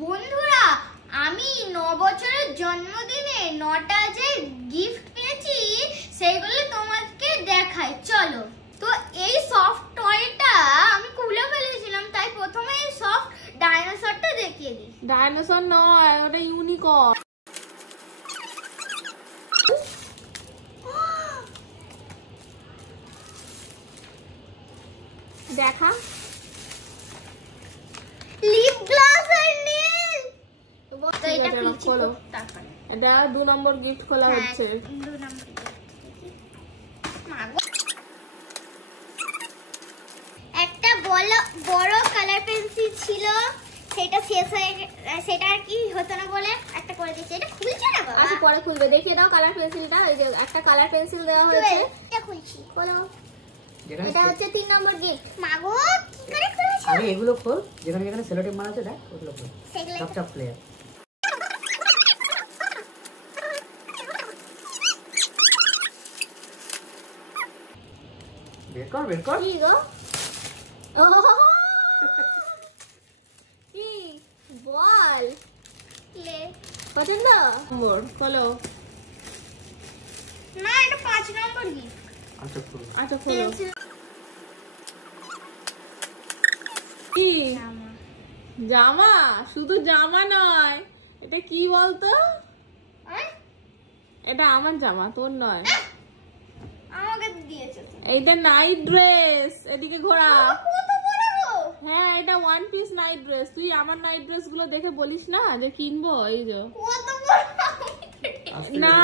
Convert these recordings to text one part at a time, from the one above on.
বন্ধুরা, আমি 9 বছরের জন্মদিনে 9টা যে গিফট পেয়েছি সেগুলো তোমাকে দেখাই, চলো। তো এই সফট টয়টা আমি খুলে ফেলেছিলাম, তাই প্রথমে এই সফট ডাইনোসরটা দেখিয়ে দিই। ডাইনোসর নয়, ওটা ইউনিকর্ন। দেখা লিপ গ্লস আর নীল। তো এটা খোলো, তারপরে এটা 2 নম্বর গিফট খোলা হচ্ছে। 2 নম্বর একটা বড় কালার পেন্সিল ছিল, সেটা শেষ হয়ে সেটা আর কি হতো না বলে একটা করে দিয়েছে। এটা খুলছে না বাবা? আচ্ছা পরে খুলবে, দেখিয়ে দাও কালার পেন্সিলটা। এই যে একটা কালার পেন্সিল দেওয়া হয়েছে, এটা খুলছি। খোলো। এটা হচ্ছে 3 নম্বর গিফট। মাগো কি করে খুলেছো? আরে এগুলো খোল, যেখানে যেখানে সেলো টেপ মারা আছে দেখ, ওগুলো খোল। সেগুলো টপ টপ প্লেয়ার। বের কর বের কর। কি গো? কি বল? লে পছন্দ? নম্বর খোলো। না, এটা 5 নম্বর গিফট। আচ্ছা খোল। আচ্ছা খোলো। কি জামা? শুধু জামা নয়, এটা কি বলতো? এটা আমার জামা, তোর নয়। আমাকে দিয়েছে তো। এইটা নাইট ড্রেস। এদিকে ঘোরা। কত বড় গো! হ্যাঁ, এটা 1 পিস নাইট ড্রেস। তুই আমার নাইট ড্রেস গুলো দেখে বলিস না যে কিনবো? এই যে কত বড়! না,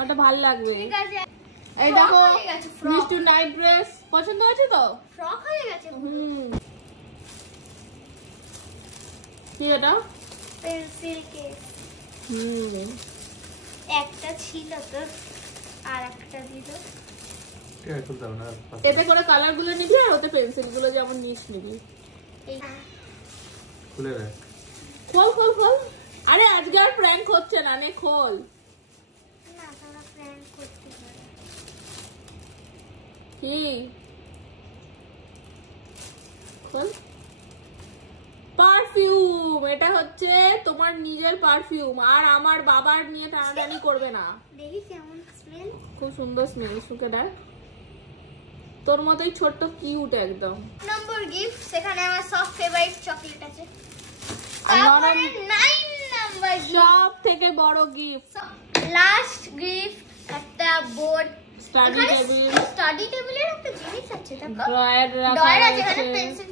ওটা ভাল লাগবে। ঠিক আছে, এই দেখো, হয়ে গেছে, ফ্রক। মিষ্টু নাইট ড্রেস পছন্দ হয়েছে তো? ফ্রক হয়ে গেছে। কি এটা? পেন্সিল কেস একটা ছিল তো, আর একটা দিল। এটা খুলতে হবে না। এতে করে কালার গুলো নিবি আর ওতে পেন্সিল গুলো যেমন নিস নিবি। এই খুলে দেখ। খোল খোল খোল। আরে আজকে আর প্র্যাঙ্ক হচ্ছে না, নে খোল। না, তোমরা প্ল্যান করতে পারো। কি খোল। পারফিউম। এটা হচ্ছে তোমার নিজের পারফিউম, আর আমার বাবার নিয়ে টানাটানি করবে না। দেখি কেমন স্মেল। খুব সুন্দর স্মেল, শুকে দেখ। তোর মতোই ছোট্ট কিউট একদম। নম্বর গিফট, সেখানে আমার সব ফেভারিট চকলেট আছে। আর তারপরে নরম- 9 নাম্বার সব থেকে বড় গিফট, লাস্ট গিফট একটা বোর্ড। Study table. স্টাডি টেবিলের একটা জিনিস আছে, দেখো ড্রয়ার রাখা ড্রয়ার আছে, এখানে আছে। পেন্সিল